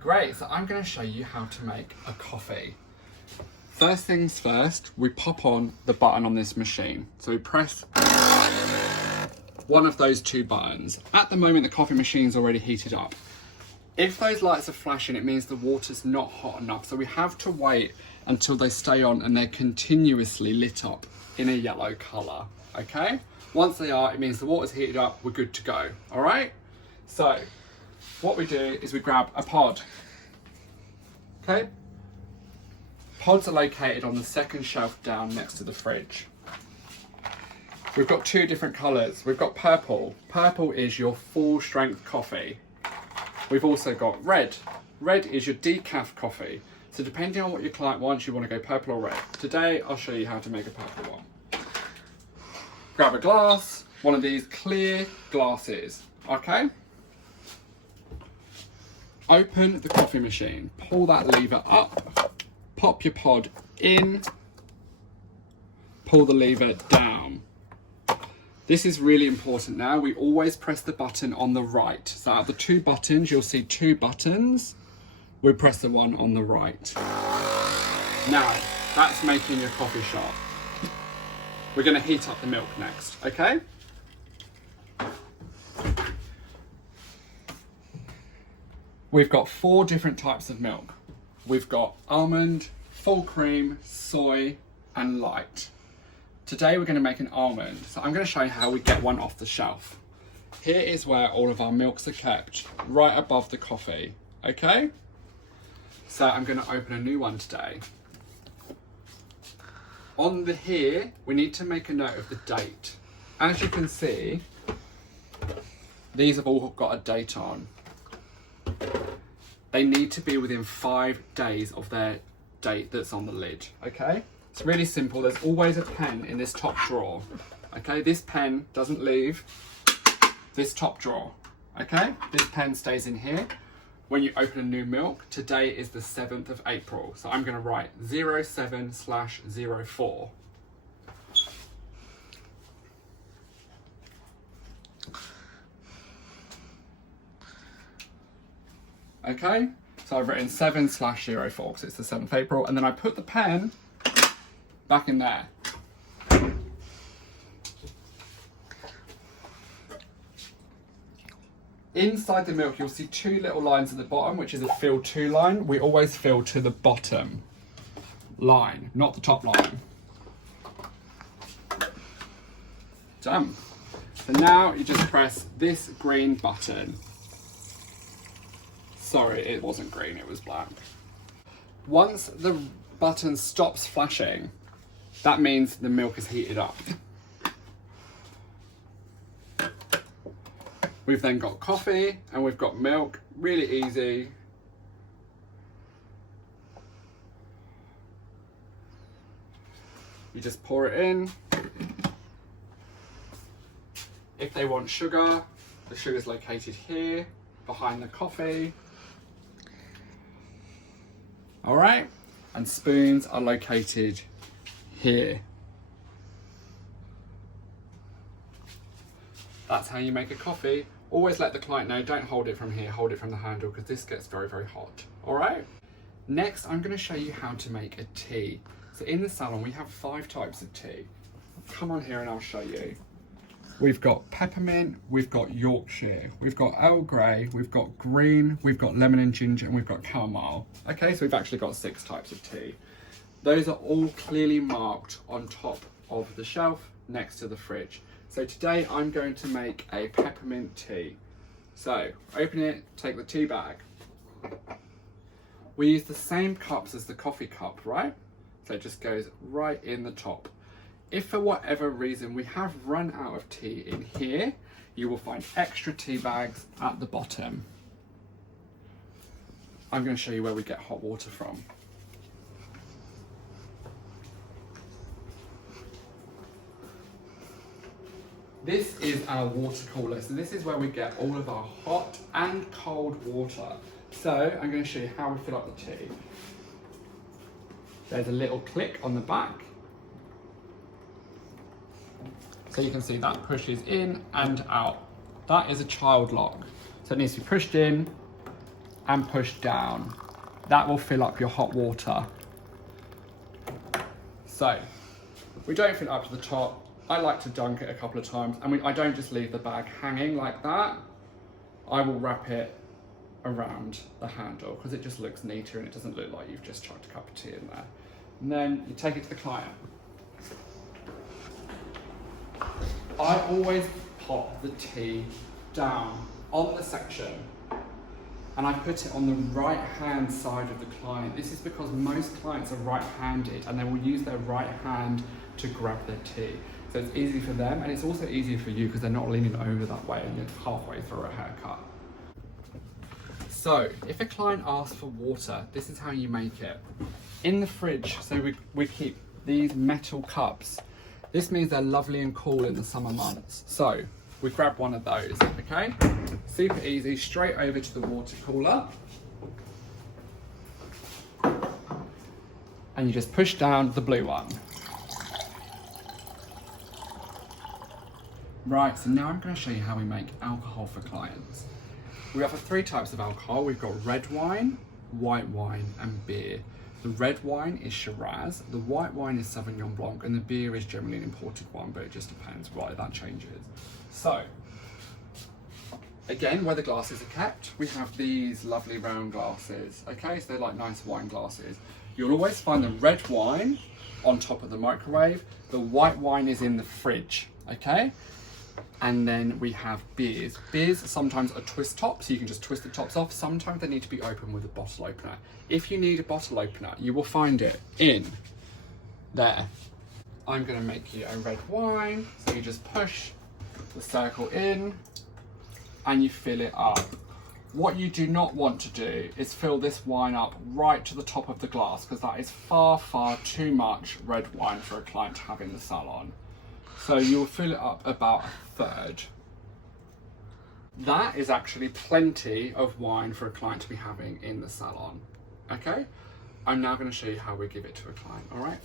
Great, so I'm going to show you how to make a coffee. First things first, we pop on the button on this machine. So we press one of those two buttons. At the moment, the coffee machine's already heated up. If those lights are flashing, it means the water's not hot enough. So we have to wait until they stay on and they're continuously lit up in a yellow colour, okay? Once they are, it means the water's heated up, we're good to go, all right? So, what we do is we grab a pod, okay? Pods are located on the second shelf down next to the fridge. We've got two different colours. We've got purple. Purple is your full strength coffee. We've also got red. Red is your decaf coffee. So depending on what your client wants, you want to go purple or red. Today, I'll show you how to make a purple one. Grab a glass, one of these clear glasses, okay? Open the coffee machine, pull that lever up, pop your pod in, pull the lever down. This is really important now. We always press the button on the right. So out of the two buttons, you'll see two buttons. We press the one on the right. Now, that's making your coffee sharp. We're gonna heat up the milk next, okay? We've got 4 different types of milk. We've got almond, full cream, soy, and light. Today we're gonna make an almond, so I'm gonna show you how we get one off the shelf. Here is where all of our milks are kept, right above the coffee, okay? So I'm gonna open a new one today. On the here, we need to make a note of the date. As you can see, these have all got a date on. They need to be within 5 days of their date that's on the lid, okay? It's really simple. There's always a pen in this top drawer, okay? This pen doesn't leave this top drawer, okay? This pen stays in here. When you open a new milk, today is the 7th of April. So I'm gonna write 07/04. Okay, so I've written 7/04 because it's the 7th of April, and then I put the pen back in there. Inside the milk, you'll see 2 little lines at the bottom, which is a fill to line. We always fill to the bottom line, not the top line. Done. So now you just press this green button. Sorry, it wasn't green, it was black. Once the button stops flashing, that means the milk is heated up. We've then got coffee and we've got milk, really easy. You just pour it in. If they want sugar, the sugar's located here, behind the coffee. All right, and spoons are located here. That's how you make a coffee. Always let the client know, don't hold it from here, hold it from the handle, because this gets very, very hot. All right? Next, I'm gonna show you how to make a tea. So in the salon, we have 5 types of tea. Come on here and I'll show you. We've got peppermint, we've got Yorkshire, we've got Earl Grey, we've got green, we've got lemon and ginger, and we've got chamomile. Okay, so we've actually got 6 types of tea. Those are all clearly marked on top of the shelf next to the fridge. So today I'm going to make a peppermint tea. So open it, take the tea bag. We use the same cups as the coffee cup, right? So it just goes right in the top. If for whatever reason we have run out of tea in here, you will find extra tea bags at the bottom. I'm going to show you where we get hot water from. This is our water cooler. So this is where we get all of our hot and cold water. So I'm going to show you how we fill up the tea. There's a little click on the back. So you can see that pushes in and out. That is a child lock. So it needs to be pushed in and push down. That will fill up your hot water. So, we don't fill it up to the top. I like to dunk it a couple of times, and I don't just leave the bag hanging like that. I will wrap it around the handle because it just looks neater and it doesn't look like you've just chucked a cup of tea in there. And then you take it to the client. I always pop the tea down on the section and I put it on the right hand side of the client. This is because most clients are right-handed and they will use their right hand to grab their tea. So it's easy for them and it's also easier for you because they're not leaning over that way and you're halfway through a haircut. So if a client asks for water, this is how you make it. In the fridge, so we keep these metal cups. This means they're lovely and cool in the summer months. So we grab one of those, okay? Super easy, straight over to the water cooler. And you just push down the blue one. Right, so now I'm going to show you how we make alcohol for clients. We offer 3 types of alcohol. We've got red wine, white wine, and beer. The red wine is Shiraz, the white wine is Sauvignon Blanc, and the beer is generally an imported one, but it just depends, right, that changes. So, again, where the glasses are kept, we have these lovely round glasses, okay? So they're like nice wine glasses. You'll always find the red wine on top of the microwave. The white wine is in the fridge, okay? And then we have beers. Beers sometimes are twist tops, so you can just twist the tops off. Sometimes they need to be opened with a bottle opener. If you need a bottle opener, you will find it in there. I'm gonna make you a red wine. So you just push the circle in and you fill it up. What you do not want to do is fill this wine up right to the top of the glass because that is far, far too much red wine for a client to have in the salon. So you'll fill it up about 1/3. That is actually plenty of wine for a client to be having in the salon. Okay? I'm now going to show you how we give it to a client. All right?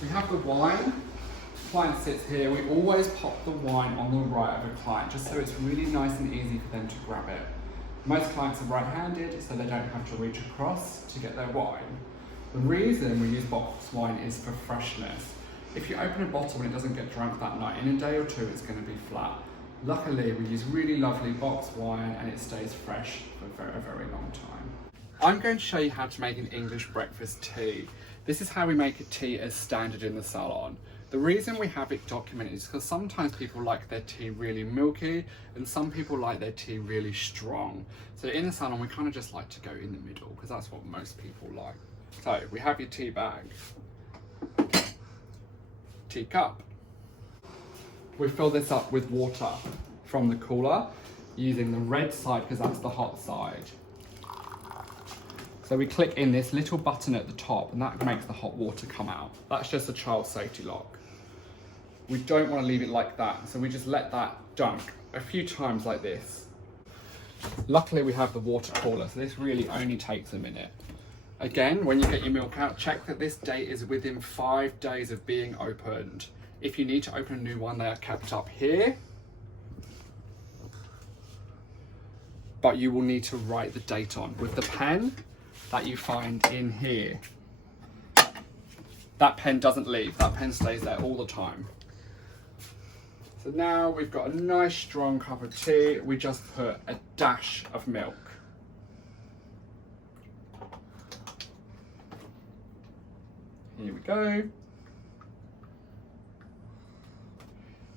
We have the wine. The client sits here. We always pop the wine on the right of a client just so it's really nice and easy for them to grab it. Most clients are right-handed, so they don't have to reach across to get their wine. The reason we use box wine is for freshness. If you open a bottle and it doesn't get drunk that night, in a day or two it's going to be flat. Luckily we use really lovely box wine and it stays fresh for a very long time. I'm going to show you how to make an English breakfast tea. This is how we make a tea as standard in the salon. The reason we have it documented is because sometimes people like their tea really milky and some people like their tea really strong. So in the salon we kind of just like to go in the middle because that's what most people like. So we have your tea bag, tea cup. We fill this up with water from the cooler using the red side because that's the hot side. So we click in this little button at the top and that makes the hot water come out. That's just a child safety lock. We don't want to leave it like that, so we just let that dunk a few times like this. Luckily we have the water cooler, so this really only takes a minute. Again, when you get your milk out, check that this date is within 5 days of being opened. If you need to open a new one, they are kept up here. But you will need to write the date on with the pen that you find in here. That pen doesn't leave, that pen stays there all the time. So now we've got a nice strong cup of tea. We just put a dash of milk. Here we go.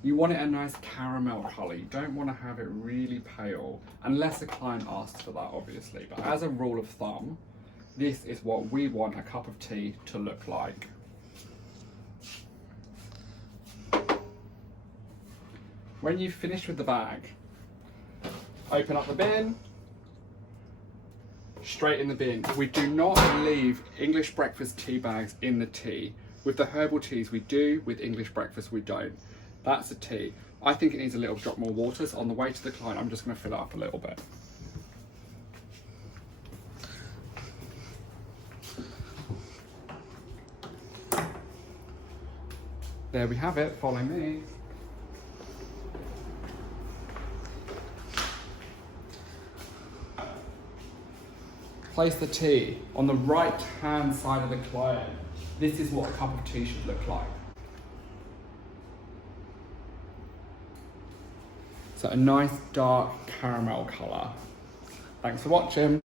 You want it a nice caramel colour. You don't want to have it really pale, unless a client asks for that, obviously. But as a rule of thumb, this is what we want a cup of tea to look like. When you've finished with the bag, open up the bin, straight in the bin. We do not leave English breakfast tea bags in the tea. With the herbal teas we do, with English breakfast we don't. That's a tea. I think it needs a little drop more water, so on the way to the client I'm just going to fill it up a little bit. There we have it, follow me. place the tea on the right hand side of the client. This is what a cup of tea should look like. So a nice dark caramel colour. Thanks for watching.